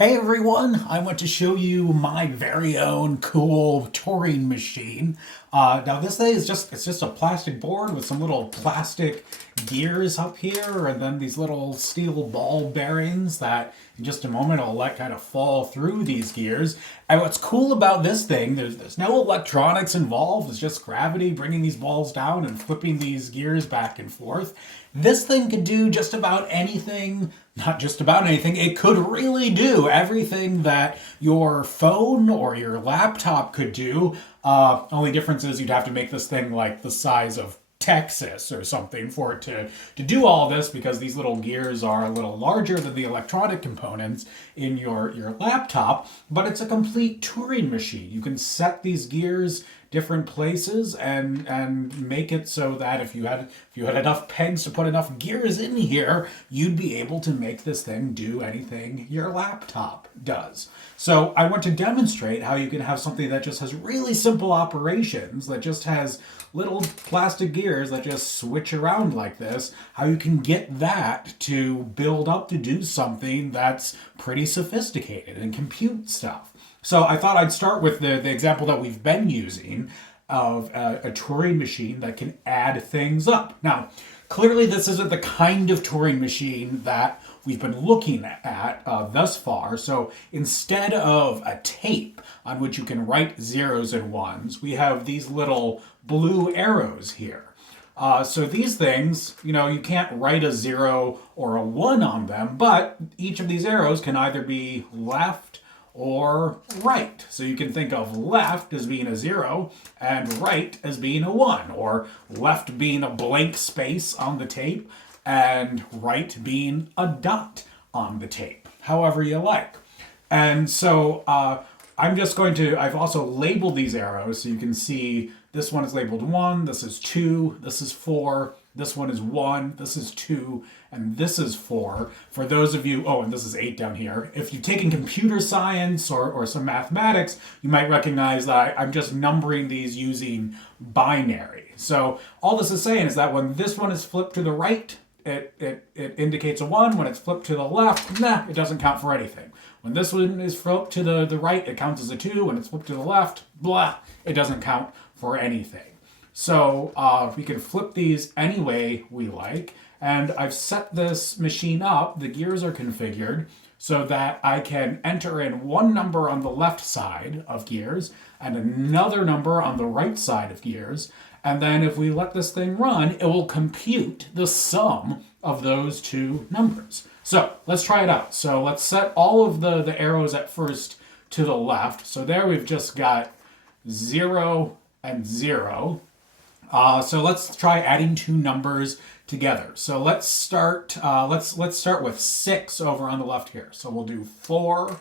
Hey everyone, I want to show you my very own cool Turing machine. Now this thing is just a plastic board with some little plastic gears up here and then these little steel ball bearings that in just a moment I'll let kind of fall through these gears. And what's cool about this thing, there's no electronics involved, it's just gravity bringing these balls down and flipping these gears back and forth. This thing can do just about anything, not just about anything, it could really do everything that your phone or your laptop could do. Only difference is you'd have to make this thing like the size of Texas or something for it to do all this because these little gears are a little larger than the electronic components in your laptop, but it's a complete Turing machine. You can set these gears different places and make it so that if you had enough pegs to put enough gears in here, you'd be able to make this thing do anything your laptop does. So I want to demonstrate how you can have something that just has really simple operations, that just has little plastic gears that just switch around like this, how you can get that to build up to do something that's pretty sophisticated and compute stuff. So I thought I'd start with the example that we've been using of a Turing machine that can add things up. Now, clearly this isn't the kind of Turing machine that we've been looking at thus far. So instead of a tape on which you can write zeros and ones, we have these little blue arrows here. So these things, you can't write a 0 or a 1 on them, but each of these arrows can either be left or right. So you can think of left as being a 0 and right as being a 1, or left being a blank space on the tape and right being a dot on the tape, however you like. And so I've also labeled these arrows so you can see this one is labeled 1, this is 2, this is 4, this one is 1, this is 2, and this is 4. For those of you, and this is 8 down here. If you've taken computer science or some mathematics, you might recognize that I'm just numbering these using binary. So all this is saying is that when this one is flipped to the right, it indicates a 1. When it's flipped to the left, it doesn't count for anything. When this one is flipped to the right, it counts as a 2. When it's flipped to the left, it doesn't count for anything. So we can flip these any way we like. And I've set this machine up, the gears are configured, so that I can enter in one number on the left side of gears and another number on the right side of gears. And then if we let this thing run, it will compute the sum of those two numbers. So let's try it out. So let's set all of the arrows at first to the left. So there we've just got 0 and 0. So let's try adding two numbers together. So let's start with 6 over on the left here. So we'll do 4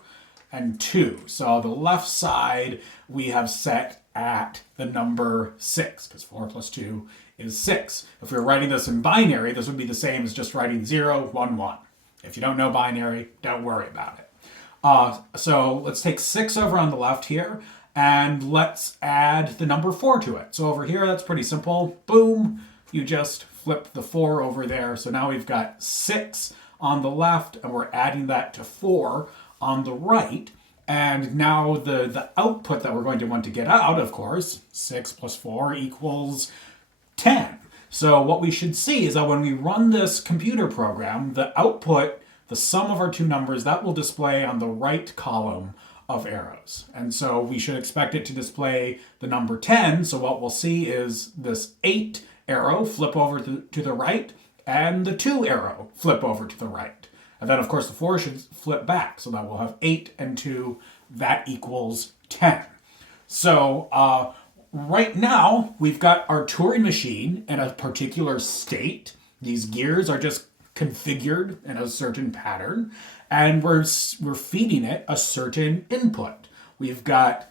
and 2. So the left side we have set at the number 6 because 4 plus 2 is 6. If we were writing this in binary, this would be the same as just writing 0, 1, 1. If you don't know binary, don't worry about it. So let's take 6 over on the left here, and let's add the number 4 to it. So over here, that's pretty simple. Boom, you just flip the 4 over there. So now we've got 6 on the left, and we're adding that to 4 on the right. And now the output that we're going to want to get out, of course, 6 plus 4 equals 10. So what we should see is that when we run this computer program, the output, the sum of our two numbers, that will display on the right column of arrows. And so we should expect it to display the number 10. So what we'll see is this 8 arrow flip over to the right and the 2 arrow flip over to the right. And then of course the 4 should flip back. So that we'll have 8 and 2, that equals 10. So right now, we've got our Turing machine in a particular state. These gears are just configured in a certain pattern, and we're feeding it a certain input. We've got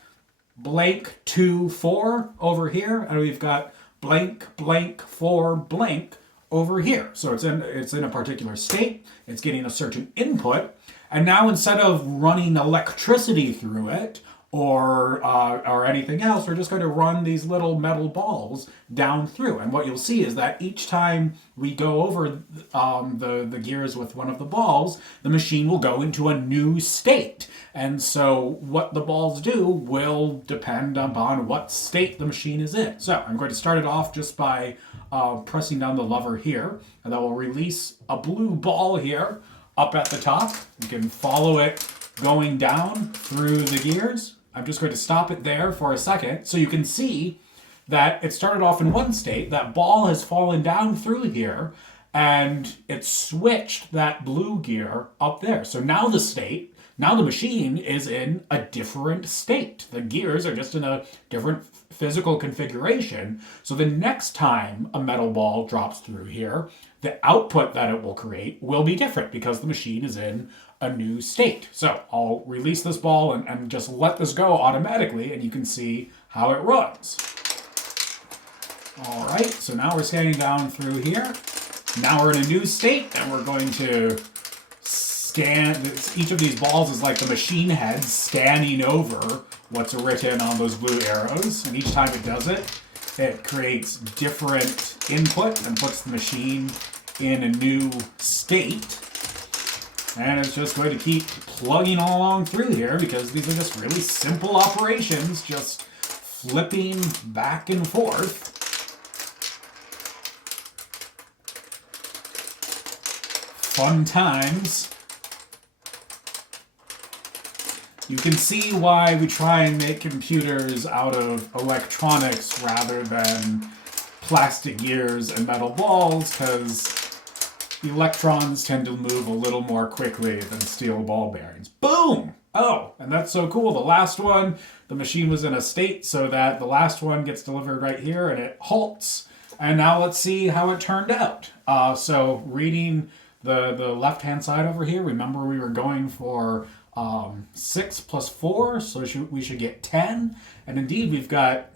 blank 2, 4 over here, and we've got blank, blank, 4, blank over here. So it's in a particular state, it's getting a certain input, and now instead of running electricity through it, or anything else. We're just going to run these little metal balls down through. And what you'll see is that each time we go over the gears with one of the balls, the machine will go into a new state. And so what the balls do will depend upon what state the machine is in. So I'm going to start it off just by pressing down the lever here, and that will release a blue ball here up at the top. You can follow it going down through the gears. I'm just going to stop it there for a second so you can see that it started off in one state. That ball has fallen down through here and it switched that blue gear up there. So now the machine is in a different state. The gears are just in a different physical configuration. So the next time a metal ball drops through here, the output that it will create will be different because the machine is in a new state. So I'll release this ball and just let this go automatically, and you can see how it runs. All right, so now we're scanning down through here. Now we're in a new state, and we're going to scan. Each of these balls is like the machine head scanning over what's written on those blue arrows, and each time it does it, it creates different input and puts the machine in a new state. And it's just going to keep plugging along through here because these are just really simple operations, just flipping back and forth. Fun times. You can see why we try and make computers out of electronics rather than plastic gears and metal balls, because electrons tend to move a little more quickly than steel ball bearings. Boom! Oh, and that's so cool. The last one, the machine was in a state so that the last one gets delivered right here and it halts. And now let's see how it turned out. So reading the left-hand side over here, remember we were going for 6 plus 4, so we should get 10. And indeed, we've got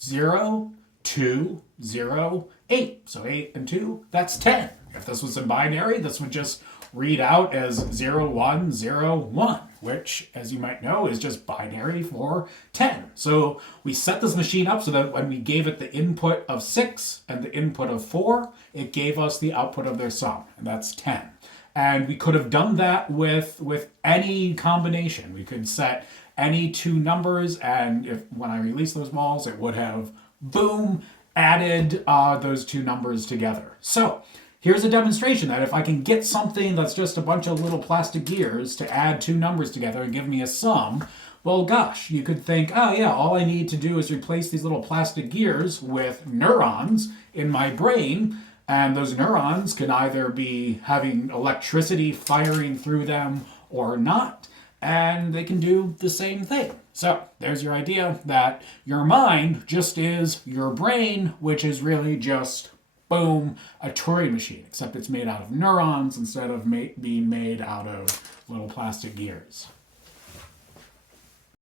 0, 2, 0, 8. So 8 and 2, that's 10. If this was in binary, this would just read out as 0, 1, 0, 1, which, as you might know, is just binary for 10. So we set this machine up so that when we gave it the input of 6 and the input of 4, it gave us the output of their sum, and that's 10. And we could have done that with any combination. We could set any two numbers, and when I release those balls, it would have, boom, added those two numbers together. So here's a demonstration that if I can get something that's just a bunch of little plastic gears to add two numbers together and give me a sum, well, gosh, you could think, oh yeah, all I need to do is replace these little plastic gears with neurons in my brain, and those neurons can either be having electricity firing through them or not, and they can do the same thing. So there's your idea that your mind just is your brain, which is really just, boom, a Turing machine, except it's made out of neurons instead of being made out of little plastic gears.